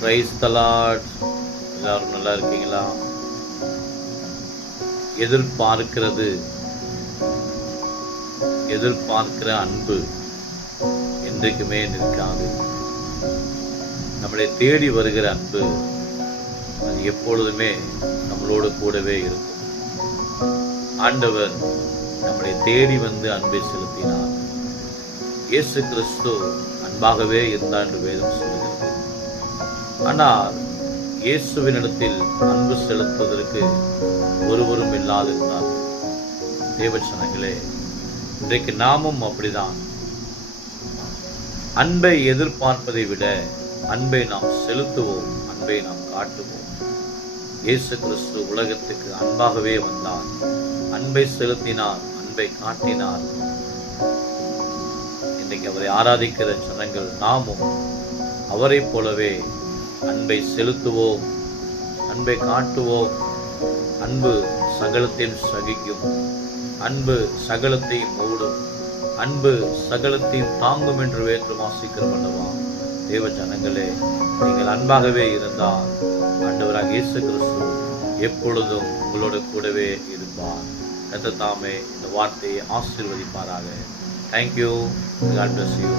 Price தலாட். எல்லாரும் நல்லா இருக்கீங்களா? எதிர்பார்க்கிறது. எதிர்பார்க்கிற அன்பு என்றைக்குமே நிற்காது. நம்மளை தேடி வருகிற அன்பு அது எப்பொழுதுமே நம்மளோடு கூடவே இருக்கும். ஆண்டவர் நம்மளை தேடி வந்து அன்பை செலுத்தினார். இயேசு கிறிஸ்து அன்பாகவே இருந்தார் என்று வேதம் சொல்கிறது. ஆனால் இயேசுவினிடத்தில் அன்பு செலுத்துவதற்கு ஒருவரும் இல்லாதிருந்தார். தேவச்சனங்களே இன்றைக்கு நாமும் அப்படிதான். அன்பை எதிர்பார்ப்பதை விட அன்பை நாம் செலுத்துவோம் அன்பை நாம் காட்டுவோம். இயேசு கிறிஸ்து உலகத்துக்கு அன்பாகவே வந்தார். அன்பை செலுத்தினார் அன்பை காட்டினார். இன்னைக்கு அவரை ஆராதிக்கிற ஜனங்கள் நாமும் அவரைப் போலவே அன்பை செலுத்துவோம் அன்பை காட்டுவோம். அன்பு சகலத்தையும் சகிக்கும் அன்பு சகலத்தையும் மூடும் அன்பு சகலத்தையும் தாங்கும் என்று வேற்று வாசிக்கிறோம் அல்லவா தேவ ஜனங்களே நீங்கள் அன்பாகவே இருந்தால் ஆண்டவராக இயேசு கிறிஸ்து எப்பொழுதும் உங்களோட கூடவே இருப்பார். கத்த தாமே இந்த வார்த்தையை ஆசீர்வதிப்பாராக. Thank you God bless you